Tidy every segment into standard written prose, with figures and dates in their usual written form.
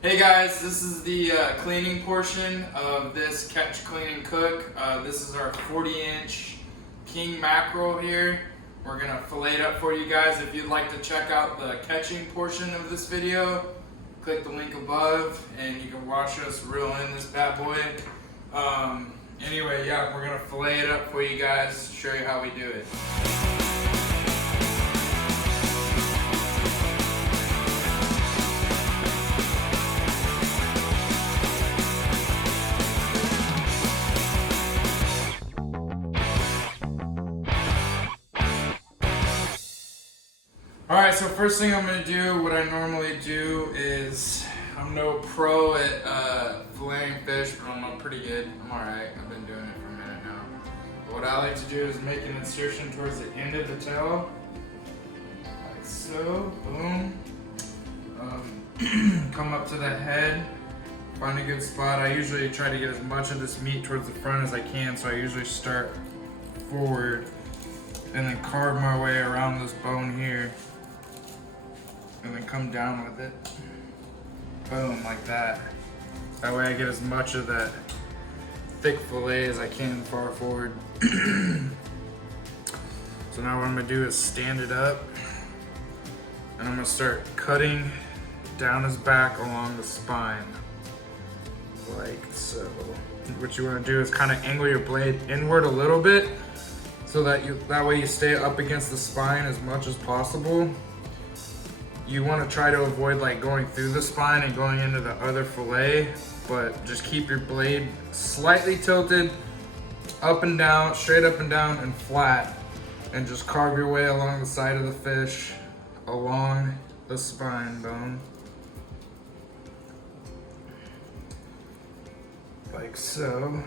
Hey guys, this is the cleaning portion of this Catch Clean and Cook. This is our 40-inch king mackerel here. We're gonna fillet it up for you guys. If you'd like to check out the catching portion of this video, click the link above and you can watch us reel in this bad boy. Anyway, yeah, we're gonna fillet it up for you guys, show you how we do it. Alright, so first thing I'm going to do, what I normally do is, I'm no pro at filleting fish, but I'm pretty good. I'm alright, I've been doing it for a minute now. But what I like to do is make an insertion towards the end of the tail, like so, boom. Come up to the head, find a good spot. I usually try to get as much of this meat towards the front as I can, so I usually start forward and then carve my way around this bone here. And then come down with it. Boom, like that. That way I get as much of that thick fillet as I can far forward. So now what I'm gonna do is stand it up. And I'm gonna start cutting down his back along the spine. Like so. What you wanna do is kind of angle your blade inward a little bit so that way you stay up against the spine as much as possible. You want to try to avoid like going through the spine and going into the other fillet, but just keep your blade slightly tilted, up and down, straight up and down and flat, and just carve your way along the side of the fish, along the spine bone. Like so.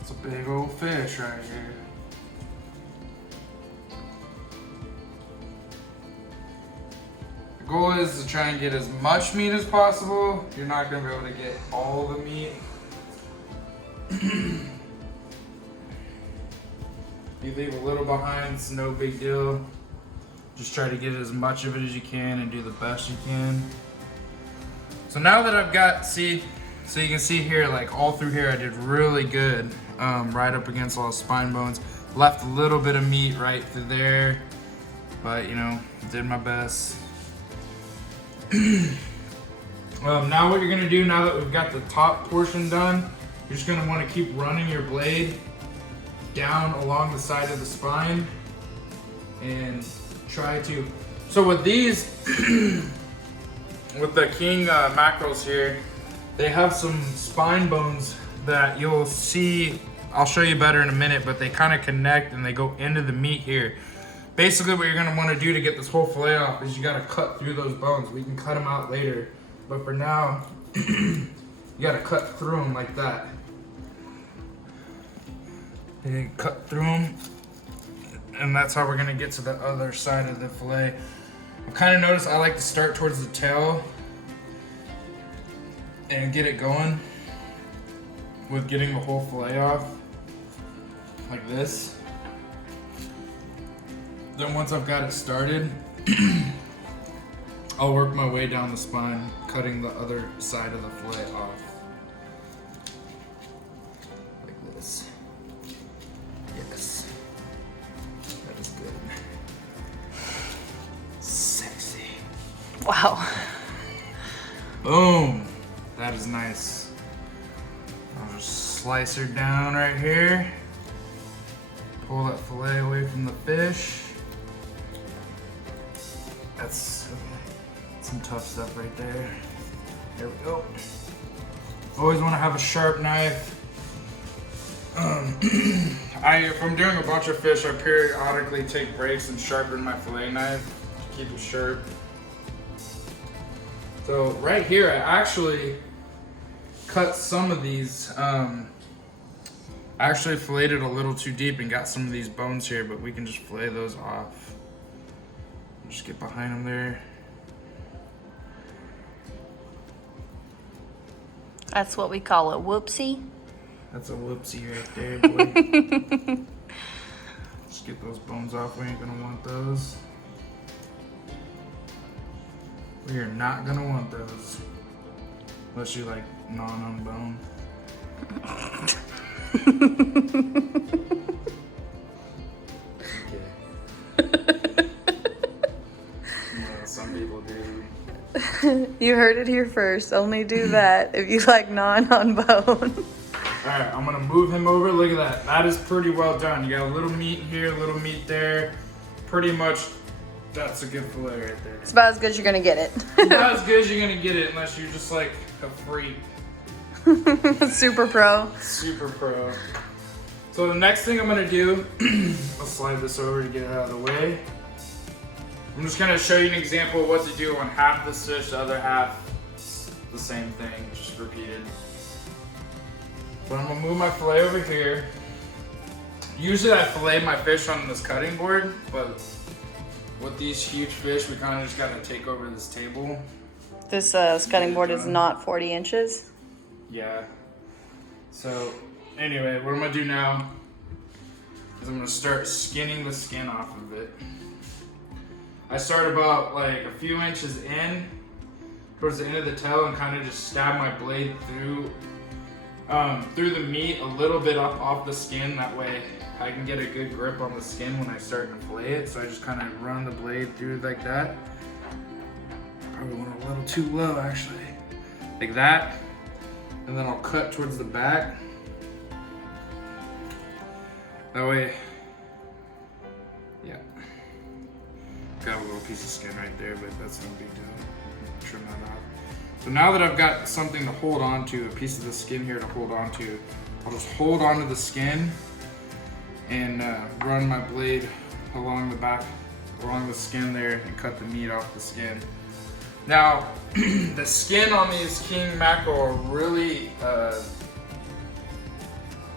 It's a big old fish right here. The goal is to try and get as much meat as possible. You're not gonna be able to get all the meat. You leave a little behind, it's no big deal. Just try to get as much of it as you can and do the best you can. So now that I've got, so you can see here, like all through here, I did really good. Right up against all the spine bones. Left a little bit of meat right through there, but you know, did my best. Now what you're gonna do, now that we've got the top portion done, you're just gonna wanna keep running your blade down along the side of the spine and try to, so with these, with the king mackerels here, they have some spine bones that you'll see, I'll show you better in a minute, but they kind of connect and they go into the meat here. Basically what you're gonna wanna do to get this whole fillet off is you gotta cut through those bones. We can cut them out later, but for now, you gotta cut through them like that. And cut through them, and that's how we're gonna get to the other side of the fillet. I've kind of noticed I like to start towards the tail and get it going with getting the whole fillet off, like this. Then once I've got it started, I'll work my way down the spine, cutting the other side of the fillet off. Like this. Yes. That is good. Sexy. Wow. Boom. That is nice. I'll just slice her down right here. Pull that fillet away from the fish. That's some tough stuff right there. There we go. Always want to have a sharp knife. If I'm doing a bunch of fish, I periodically take breaks and sharpen my fillet knife to keep it sharp. So right here, I actually cut some of these. I actually filleted a little too deep and got some of these bones here, but we can just fillet those off. Just get behind them there. That's what we call a whoopsie. That's a whoopsie right there, boy. Just get those bones off. We ain't gonna want those. We are not gonna want those. Unless you like gnawing on bone. Okay. Well, some people do. You heard it here first. Only do that if you like gnawing on bone. Alright, I'm gonna move him over. Look at that. That is pretty well done. You got a little meat here, a little meat there. Pretty much, that's a good fillet right there. It's about as good as you're gonna get it. Not as good as you're gonna get it unless you're just like a freak. Super pro. Super pro. So the next thing I'm gonna do, I'll slide this over to get it out of the way. I'm just gonna show you an example of what to do on half this fish, the other half, the same thing, just repeated. So I'm gonna move my fillet over here. Usually I fillet my fish on this cutting board, but with these huge fish, we kind of just gotta take over this table. This cutting board is not 40 inches. Yeah. So anyway, what I'm gonna do now is I'm gonna start skinning the skin off of it. I start about like a few inches in, towards the end of the tail, and kind of just stab my blade through the meat a little bit up off the skin. That way I can get a good grip on the skin when I start to fillet it. So I just kind of run the blade through like that. Probably went a little too low actually. Like that. And then I'll cut towards the back. That way, yeah. Got a little piece of skin right there, but that's no big deal. Trim that off. So now that I've got something to hold on to, a piece of the skin here to hold on to, I'll just hold onto the skin and run my blade along the back, along the skin there, and cut the meat off the skin. Now, the skin on these king mackerel are really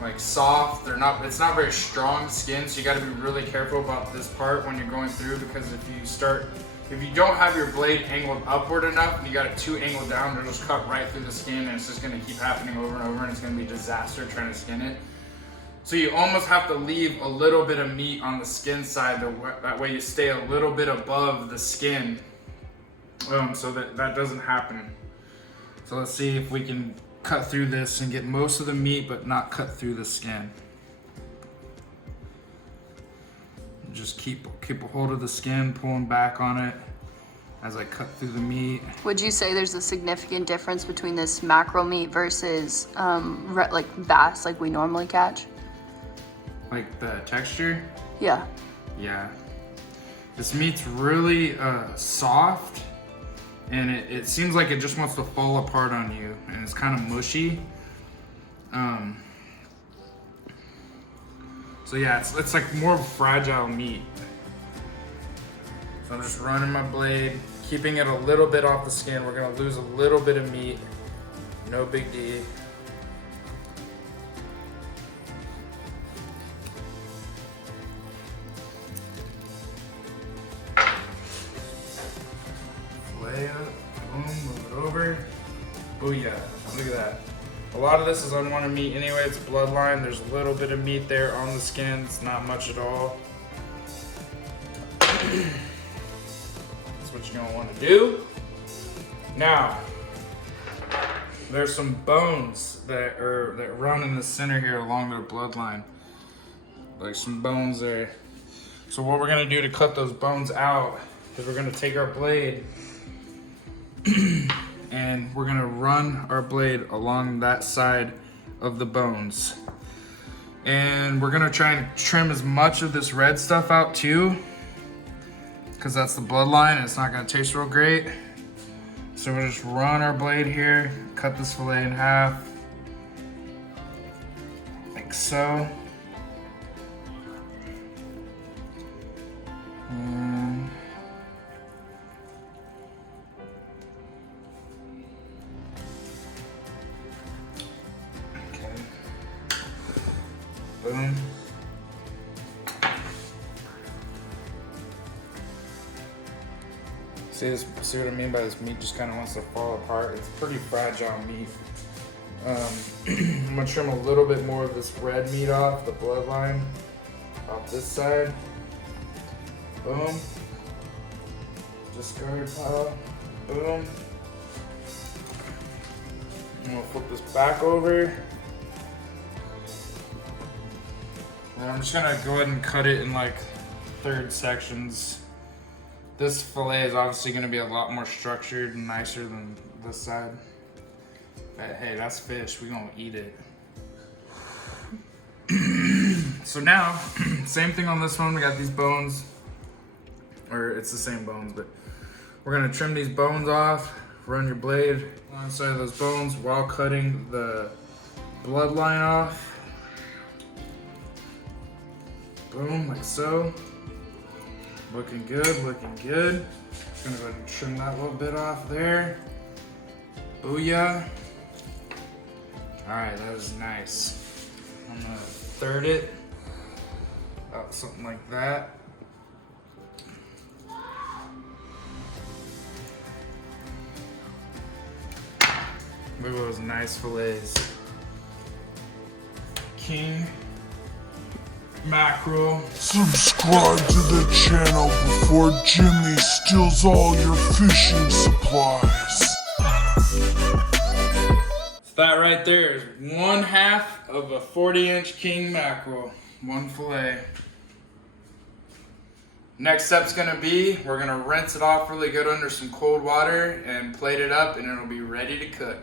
like soft. It's not very strong skin, so you got to be really careful about this part when you're going through, because if you don't have your blade angled upward enough and you got it too angled down, it'll just cut right through the skin, and it's just going to keep happening over and over, and it's going to be a disaster trying to skin it. So you almost have to leave a little bit of meat on the skin side, that way you stay a little bit above the skin, so that doesn't happen. So let's see if we can cut through this and get most of the meat but not cut through the skin. Just keep a hold of the skin, pulling back on it as I cut through the meat. Would you say there's a significant difference between this mackerel meat versus like bass like we normally catch? Like the texture? Yeah. Yeah. This meat's really soft, and it seems like it just wants to fall apart on you, and it's kind of mushy. So yeah, it's like more fragile meat. So I'm just running my blade, keeping it a little bit off the skin. We're gonna lose a little bit of meat, no big deal. Lay it, boom, move it over. Booyah, look at that. A lot of this is unwanted meat anyway, it's bloodline. There's a little bit of meat there on the skin, it's not much at all. That's what you're gonna wanna do. Now, there's some bones that run in the center here along their bloodline. Like some bones there. So what we're gonna do to cut those bones out is we're gonna take our blade and we're gonna run our blade along that side of the bones. And we're gonna try and trim as much of this red stuff out too, because that's the bloodline and it's not gonna taste real great. So we'll just run our blade here, cut this fillet in half, like so. Boom. See what I mean by this meat just kind of wants to fall apart. It's pretty fragile meat. I'm gonna trim a little bit more of this red meat off, the bloodline, off this side. Boom. Discard pile. Boom. I'm gonna flip this back over. And I'm just gonna go ahead and cut it in like third sections. This fillet is obviously gonna be a lot more structured and nicer than this side. But hey, that's fish, we gonna eat it. So now, same thing on this one, we got these bones, or it's the same bones, but we're gonna trim these bones off, run your blade alongside of those bones while cutting the bloodline off. Boom, like so. Looking good, looking good. Just gonna go ahead and trim that little bit off there. Booyah. Alright, that was nice. I'm gonna third it. About something like that. Look at those nice fillets. King mackerel. Subscribe to the channel before Jimmy steals all your fishing supplies. So that right there is 1/2 of a 40-inch king mackerel. One fillet. Next step's gonna be, we're gonna rinse it off really good under some cold water and plate it up, and it'll be ready to cook.